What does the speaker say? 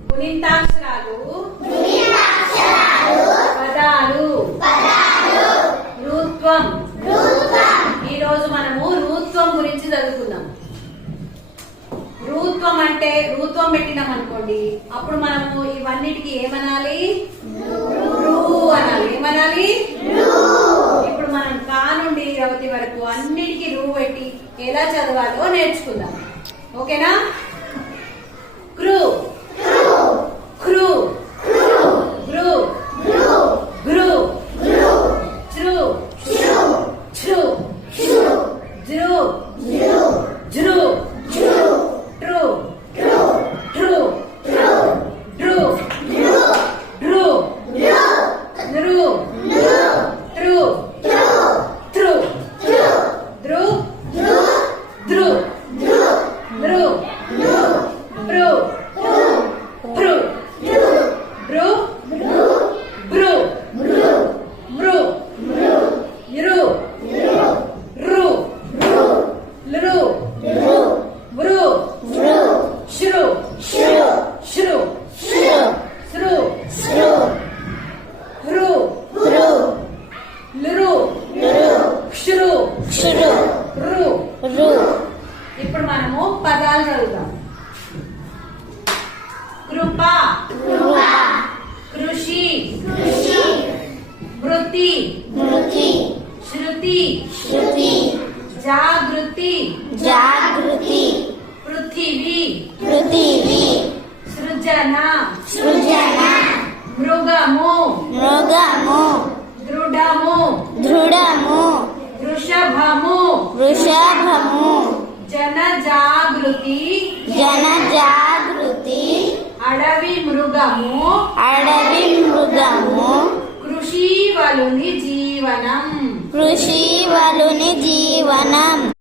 గుణింతాక్షరాలు పదాలు. రూత్వం. ఈ రోజు మనము రూత్వం గురించి చదువుకుందాం. రూత్వం అంటే రూత్వం పెట్టినాం అనుకోండి అప్పుడు మనము ఇవన్నిటికి ఏమనాలి? రూ అనాలి. ఏమనాలి? ఇప్పుడు మనం కా నుండి రవతి వరకు అన్నిటికీ రూ పెట్టి ఎలా చదవాలో నేర్చుకుందాం. ఓకేనా? రు. ఇప్పుడు మనము పదాలు చదువుదాం. కృప. కృషి. వృత్తి. శృతి. జాగృతి. జాగృతి. పృథివీ. పృథివీ. సృజన. సృజన. మృగము. మృగము. దృఢము దృఢము. వృషభము. జన జాగృతి జన జాగృతి అడవి మృగము. అడవి మృగము. కృషి వలుని జీవనం. కృషి వలుని జీవనం.